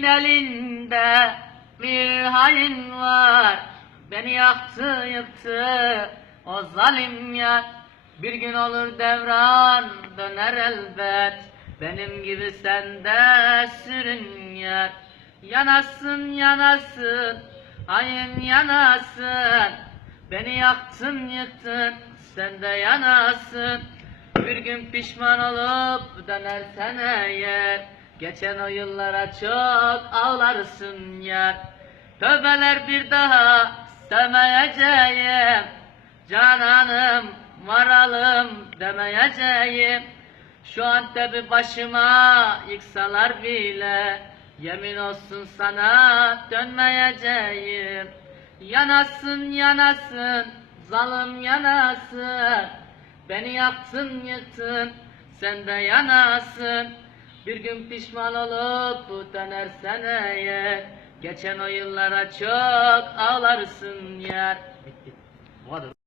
Senin elinde bir hain var. Beni yaktı yıktı o zalim yar. Bir gün olur devran döner elbet. Benim gibi sende sürün yar. Yanasın yanasın hain yanasın. Beni yaktın yıktın sen de yanasın. Bir gün pişman olup dönersen eğer Geçen o yıllara çok ağlarsın yar Tövbeler bir daha sevmeyeceğim Cananım varalım demeyeceğim. Şu Antep'i başıma yıksalar bile Yemin olsun sana dönmeyeceğim. Yanasın yanasın zalim yanasın. Beni yaktın yıktın sen de yanasın Bir gün pişman olup dönersen eğer Geçen o yıllara çok ağlarsın yer Bitti. Bu kadar.